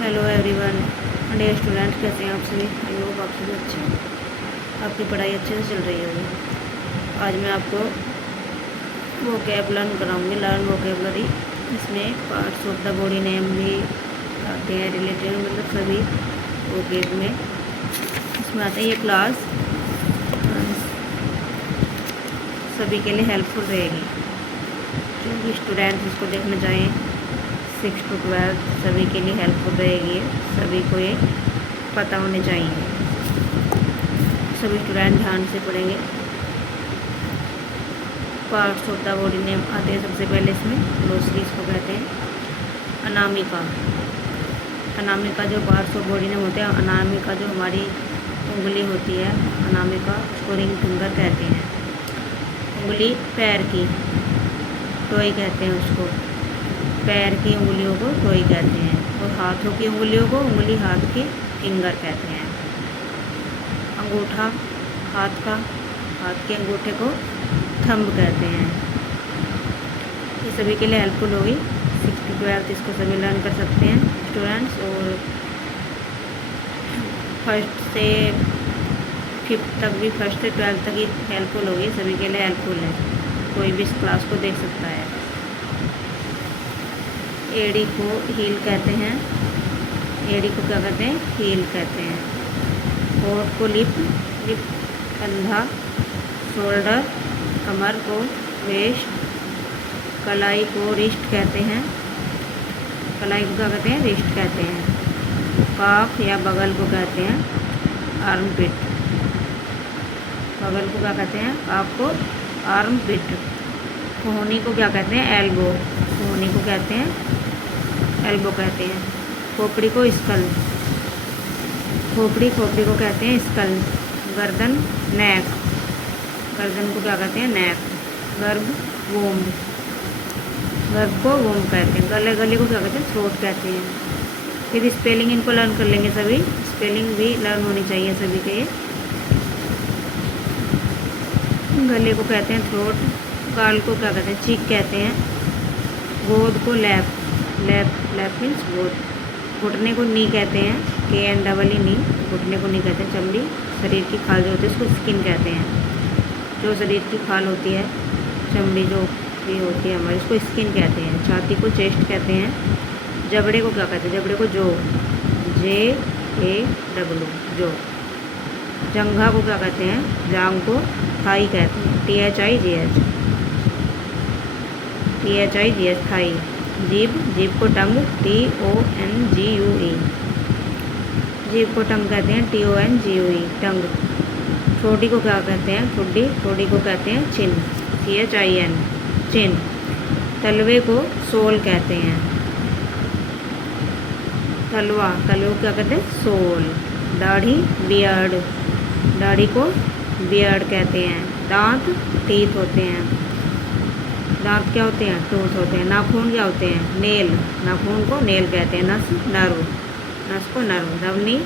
Hello everyone, dear student, कैसे हैं आप सभी? आई होप आप सभी अच्छे हैं, आपकी पढ़ाई अच्छे से चल रही होगी। आज मैं आपको वोकैब लर्न कराऊंगी, लर्न वोकेबलरी। इसमें parts of the body name भी आते हैं रिलेटेड, मतलब सभी वोकेब में इसमें आते हैं। ये क्लास सभी के लिए हेल्पफुल रहेगी, क्योंकि स्टूडेंट्स इसको देखना चाहें 6 to 12 सभी के लिए हेल्पफुल रहेगी। सभी को ये पता होने चाहिए, सभी स्टूडेंट ध्यान से पढ़ेंगे। Parts of the body name आते हैं सबसे पहले इसमें। ग्लोसरी इसको कहते हैं। अनामिका, अनामिका जो पार्ट्स ऑफ बॉडी नेम होते हैं। अनामिका जो हमारी उंगली होती है, अनामिका उसको रिंग फिंगर कहते हैं। उंगली पैर की टोई कहते हैं उसको, पैर की उंगलियों को टोई कहते हैं। और हाथों की उंगलियों को उंगली हाथ की फिंगर कहते हैं। अंगूठा हाथ का, हाथ के अंगूठे को थंब कहते हैं। ये सभी के लिए हेल्पफुल होगी। 6 to 12 इसको सभी लर्न कर सकते हैं स्टूडेंट्स। और 1st से 5th तक भी, 1st से 12th तक ही हेल्पफुल होगी, सभी के लिए हेल्पफुल है। कोई भी इस क्लास को देख सकता है। एड़ी को हील कहते हैं। एड़ी को क्या कहते हैं? हील कहते हैं। होठ को लिप, लिप कंधा, शोल्डर कमर को वेस्ट, कलाई को रिस्ट कहते हैं। कलाई को क्या कहते हैं? रिस्ट कहते हैं। काफ या बगल को कहते हैं आर्मपिट। बगल को क्या कहते हैं? काफ को आर्मपिट। कोहनी को क्या कहते हैं? एल्बो। कोहनी को कहते हैं एल्बो कहते हैं। खोपड़ी को स्कल, खोपड़ी को कहते हैं स्कल। गर्दन नेक, गर्दन को क्या कहते हैं? नेक। गर्भ वोम, गर्भ को वोम कहते हैं। गले को क्या कहते हैं? थ्रोट कहते हैं। फिर स्पेलिंग इनको लर्न कर लेंगे सभी। स्पेलिंग भी लर्न होनी चाहिए सभी के ये। गले को कहते हैं थ्रोट। गाल को क्या कहते हैं? चीक कहते हैं। गोद को लैप, लैप मीन्स गोद। घुटने को नी कहते हैं, KNEE नी। घुटने को नी कहते हैं। चमड़ी, शरीर की खाल जो होती है उसको स्किन कहते हैं। जो शरीर की खाल होती है, चमड़ी जो भी होती है हमारी, उसको स्किन कहते हैं। छाती को चेस्ट कहते हैं। जबड़े को क्या कहते हैं? जबड़े को जो, JAW, जो। जंघा को क्या कहते हैं? जांग को थाई कहते हैं। THIGH, thigh. जीभ, जीभ को टंग, TONGUE, जीभ को टंग कहते हैं। TONGUE, टंग। ठोड़ी को क्या कहते हैं? ठुड्डी, ठोड़ी को कहते हैं चिन, CHIN, चिन। तलवे को सोल कहते हैं। तलवा, तलवे को क्या कहते हैं? सोल। दाढ़ी बियर्ड, दाढ़ी को बियर्ड कहते हैं। दांत टीथ होते हैं। दांत क्या होते हैं? टूथ होते हैं। नाखून क्या होते हैं? नेल, नाखून को नेल कहते हैं। नस नर्व, नस को नर्व। धमनी,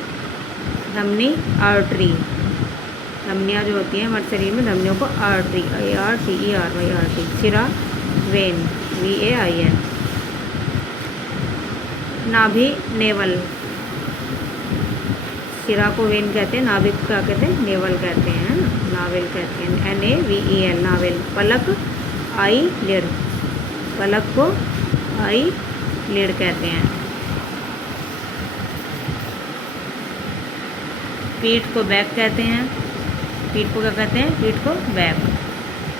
धमनी आर्टरी, धमनियाँ जो होती हैं हमारे शरीर में, धमनियों को आर्टरी, ARTERY, आर्टरी। सिरा वेन, VAIN। नाभि नेवल, सिरा को वेन कहते हैं, नाभि को क्या कहते हैं? नेवल कहते हैं, नावेल कहते हैं। NAVEL, navel. पलक आई लिड, पलक को आई लिड कहते हैं। पीठ को बैक कहते हैं। पीठ को क्या कहते हैं? पीठ को बैक।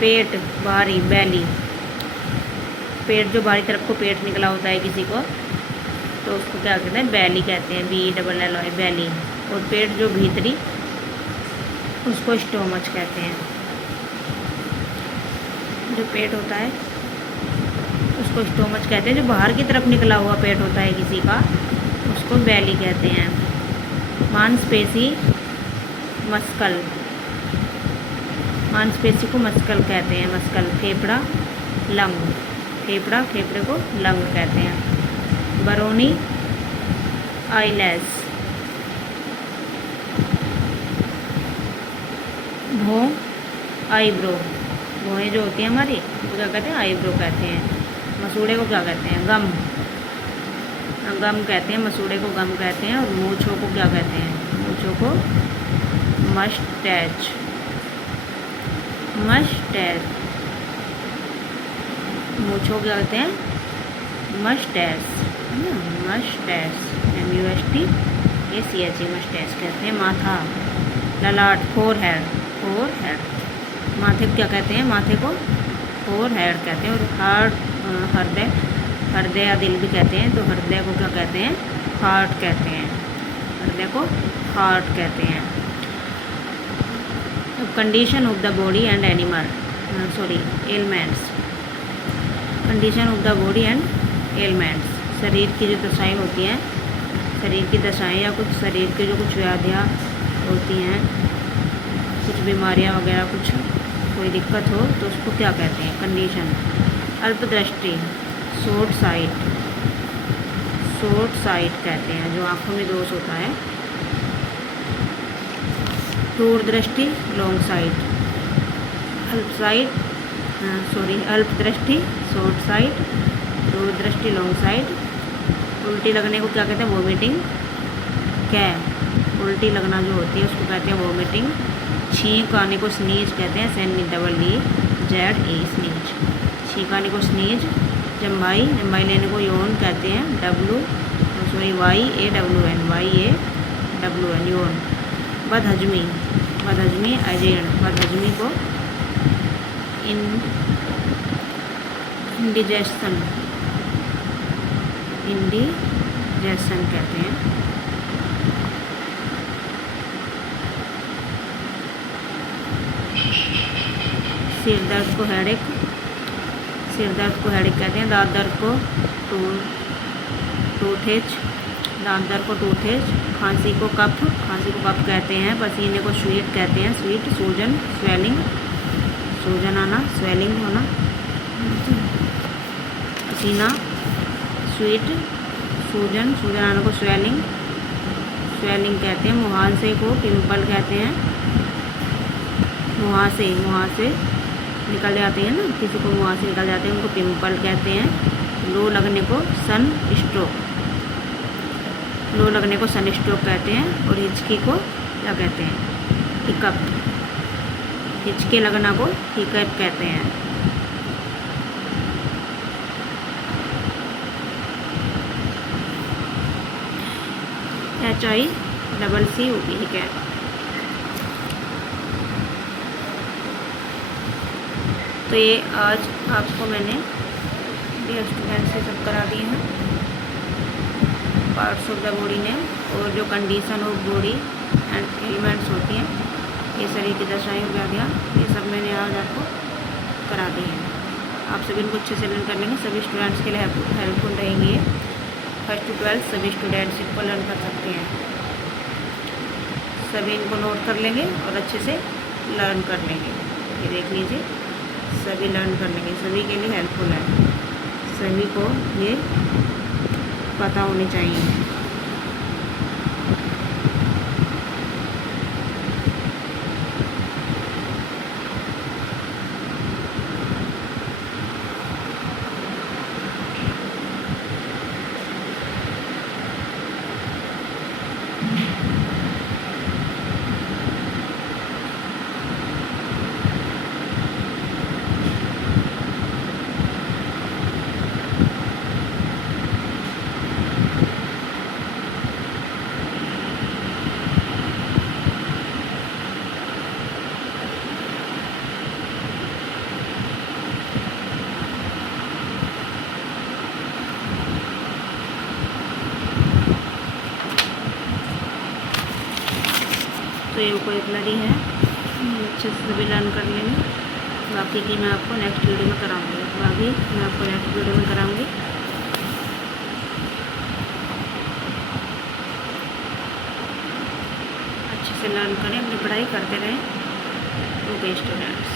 पेट बाहरी, बैली। पेट जो बाहरी तरफ को पेट निकला होता है किसी को, तो उसको क्या कहते हैं? बैली कहते हैं, BELLY, बैली। और पेट जो भीतरी, उसको स्टोमच कहते हैं। जो पेट होता है उसको स्टोमच कहते हैं। जो बाहर की तरफ निकला हुआ पेट होता है किसी का, उसको बैली कहते हैं। मांसपेशी मस्कल, मांसपेशी को मस्कल कहते हैं, मस्कल। फेफड़ा लंग, फेफड़ा, फेफड़े को लंग कहते हैं। बरौनी आईलैश। भौं आईब्रो, भौहें जो होती हैं हमारी, वो क्या कहते हैं? आईब्रो कहते हैं। मसूड़े को क्या कहते हैं? गम। गम कहते हैं, मसूड़े को गम कहते हैं। और मूँछों को क्या कहते हैं? मूँछों को मस्टैच। मस्टैच, मूँछों क्या कहते हैं? मस्टैच, है ना, मस्टैच, MUSTACH, मस्टैच कहते हैं। माथा, ललाट, फोरहेड, फोरहेड, माथे को क्या कहते हैं? माथे को फोरहेड कहते हैं। और हार्ट, हृदय, हृदय या दिल भी कहते हैं। तो हृदय को क्या कहते हैं? हार्ट कहते हैं। हृदय को हार्ट कहते हैं। Condition of the body and animal, elements. Condition of the body and elements, शरीर की जो दशाएँ होती हैं, शरीर की दशाएँ या कुछ शरीर की जो कुछ व्याधियाँ होती हैं, कुछ बीमारियाँ वगैरह, कुछ कोई दिक्कत हो तो उसको क्या कहते हैं? कंडीशन। अल्पदृष्टि, शॉर्ट साइट, शॉर्ट साइट कहते हैं, जो आँखों में दोष होता है। दूरदृष्टि, लॉन्ग साइट। अल्पदृष्टि, शॉर्ट साइट, दूरदृष्टि, लॉन्ग साइट। उल्टी लगने को क्या कहते हैं? वोमिटिंग। क्या? उल्टी लगना जो होती है उसको कहते हैं वोमिटिंग। छींक आने को स्नीज कहते हैं, SNEEZE, स्नीज। छींक आने को स्नीज। जम्बाई, जम्बाई लेने को यौन कहते हैं, YAWN, यौन। बदहजमी, बदहजमी, अजीर्ण, बदहजमी को इंडिजेशन, इंडिजेशन कहते हैं। सिर दर्द को हेडेक, सिर दर्द को हेडेक कहते हैं। दांत दर्द को टूथेज, दांत दर्द को टूथेज। खांसी को कफ, खांसी को कफ कहते हैं। पसीने को स्वीट कहते हैं, स्वीट। सूजन, स्वेलिंग, सूजन आना, स्वेलिंग होना। पसीना, स्वीट, सूजन, सूजन आने को स्वेलिंग, स्वेलिंग कहते हैं। मुहासे को पिंपल कहते हैं। मुहासे, मुहासे निकल जाते हैं ना, किसी को मुहासे निकल जाते हैं, उनको पिंपल कहते हैं। लो लगने को सन स्ट्रोक, लो लगने को सन स्ट्रोक कहते हैं। और हिचकी को क्या कहते हैं? हिकअप, हिचके लगना को हिकअप कहते हैं। HICC होगी हिकअप। तो ये आज आपको मैंने डियर स्टूडेंट से सब करा दिए हैं पार्ट्स ऑफ द बॉडी ने, और जो condition of body and elements होती हैं, ये शरीर की दशाएँ, व्याधियाँ, ये सब मैंने आज आपको करा दी हैं। आप सभी इनको अच्छे से लर्न कर लेंगे। सभी स्टूडेंट्स के लिए हेल्पफुल रहेंगी ये। 1st to 12 सभी स्टूडेंट्स इनको लर्न कर सकते हैं। सभी इनको नोट कर लेंगे और अच्छे से लर्न कर लेंगे। ये देख लीजिए, सभी लर्न कर लेंगे, सभी के लिए हेल्पफुल है, सभी को ये पता होनी चाहिए। तो ये वोकैबुलरी है, अच्छे से सभी लर्न कर लेंगे। बाकी की मैं आपको नेक्स्ट वीडियो में कराऊंगी। अच्छे से लर्न करें, अपनी पढ़ाई करते रहें। Okay students.